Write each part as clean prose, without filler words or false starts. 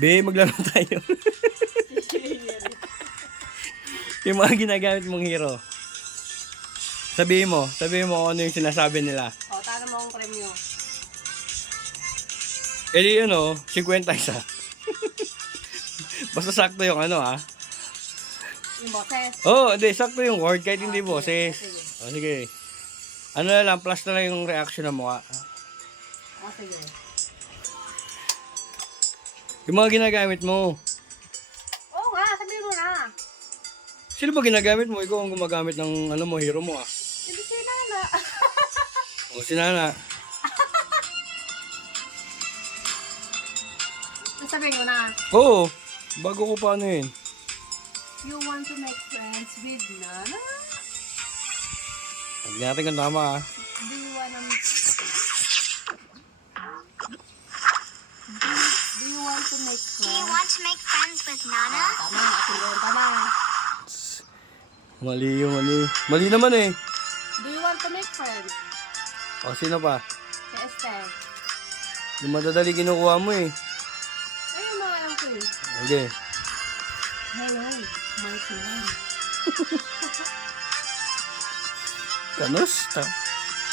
Be, maglaro tayo. Yung mga ginagamit mong hero. Sabihin mo kung ano yung sinasabi nila. O, tara mo akong premyo. Eh di 50 isa. Basta sakto yung Yung boses. Hindi, sakto yung word kahit hindi boses. Sige. Sige. Ano na lang, plus na lang yung reaction ng mukha. Sige. Yung mga ginagamit mo. Oo nga, sabihin mo na. Sino ba ginagamit mo? Ikaw ang gumagamit ng hero mo Hindi si Nana. O si Nana. Sabihin mo na. Oo. Bago ko pa yun. You want to make friends with Nana? Huwag natin kung tama Do you wanna Do you want to make Do you friends? want to make friends with Nana? Tama, nakulihan pa na. Mali yung Mali naman eh. Do you want to make friends? O sino pa? Si Estelle. Yung madadali kinukuha mo eh. Ayun na alam ko eh. Okay. Hello, my friend. Kamusta?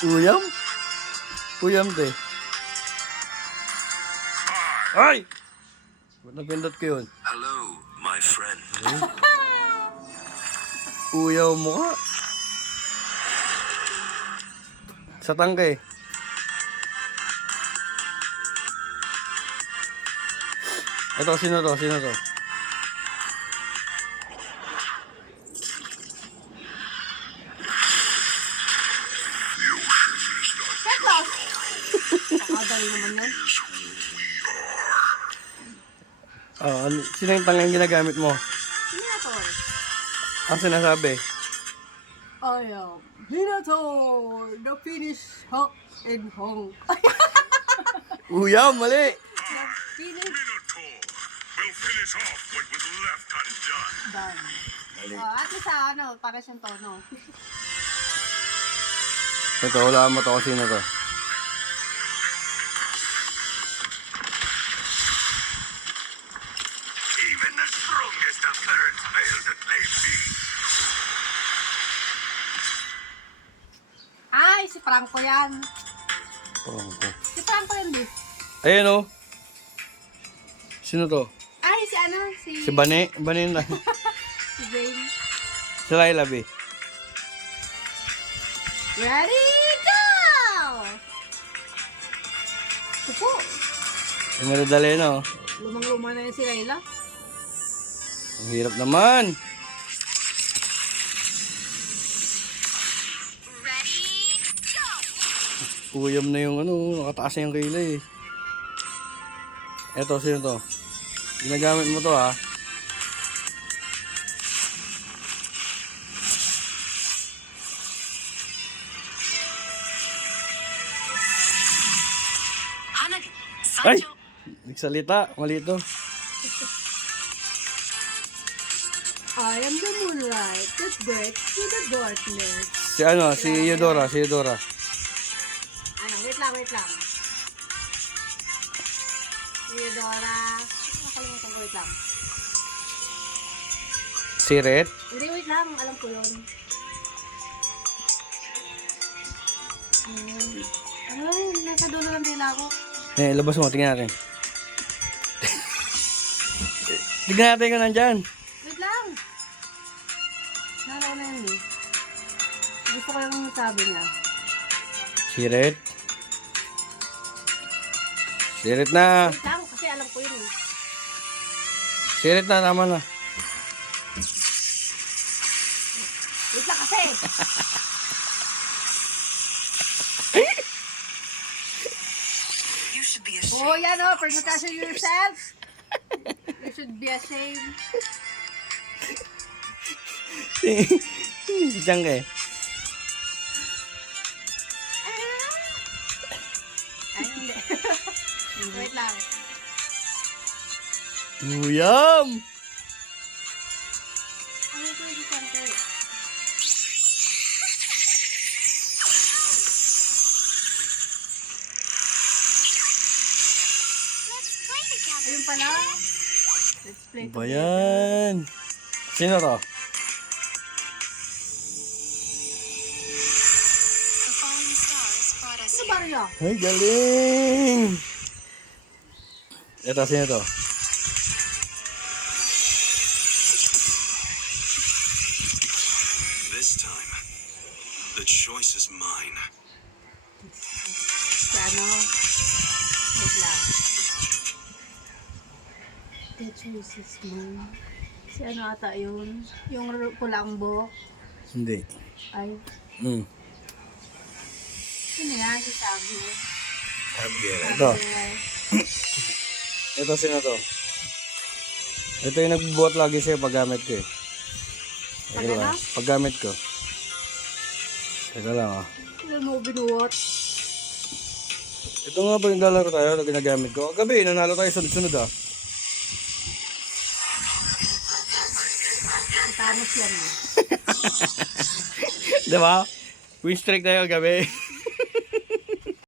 Uyam? Uyam te. Ay! Ba't napindot ko yun? Hello, my friend. Uyaw mo ka. Sa tangke. Ito, sino to? Carlos! Nakadali naman yan. Sino yung tangang ginagamit mo? Hinator. Ang sinasabi? I am Hinator, the Finnish Hawk in Hong. Uyaw, mali! The Finnish Minotaur will finish off what was left undone. done. At least para siyang tono. Ito, wala mo to kung sino to. Even the strongest of birds fail to claim me. Ay, si Franco yan. Prangko. Si Franco yan, di. Ayan o. Sino to? Ay, si Si Bane? Bane na. Si Zane. Si Laila B. Ready, go! Kupo. Yung madadali na oh. Lumang-luma na yan si Layla. Ang hirap naman. Ready, go! Uyam na yung nakataas na yung kilay eh. Eto, sino to? Ginagamit mo to ha. Ay! Nagsalita. Mali ito. I am the moonlight that breaks through the darkness. Si Eudora. Wait lang. Theodora. Nakalimutan ko, wait lang. Si Red. Hindi, wait lang. Alam ko yun. Ay, nasa dulo ng dila ko. Labas mo. Tingnan natin. Tingnan natin kung nandyan. Wait lang. Nalaw na yun eh. Gusto ko yung sabi niya. Si Red. Si Red na. Wait lang, kasi alam ko yun eh. Si Red na. Tama na. Wait lang kasi. You should be ashamed. Oh, yan o. Presentation yourself. You should be ashamed. Si Changke. Ay, hindi. Wait lang. Uyam! Ano ito yung siyempre? Let's play together. Ayun pala. Let's play Ba together. yan? Sino to? The falling stars brought us Ano here. ba rin? Ay, galing! Ito, sino to? This time, the choice is mine. Si ano? Wait lang. The choice is mine. Si ano ata yun? Yung pulang buhok. Hindi. Ay, Hmm. sino yan? Si Sabi. Ito. Ito, sino to? Ito yung nagbubuhat lagi sa'yo paggamit ko eh. Pag Teka ano? lang, paggamit ko. Teka lang ah. Sino mo binuwat? Ito nga ba yung lalaro tayo na ginagamit ko? Gabi, nanalo tayo sunod-sunod ah. Thanos yan eh. Diba? Win streak tayo gabi.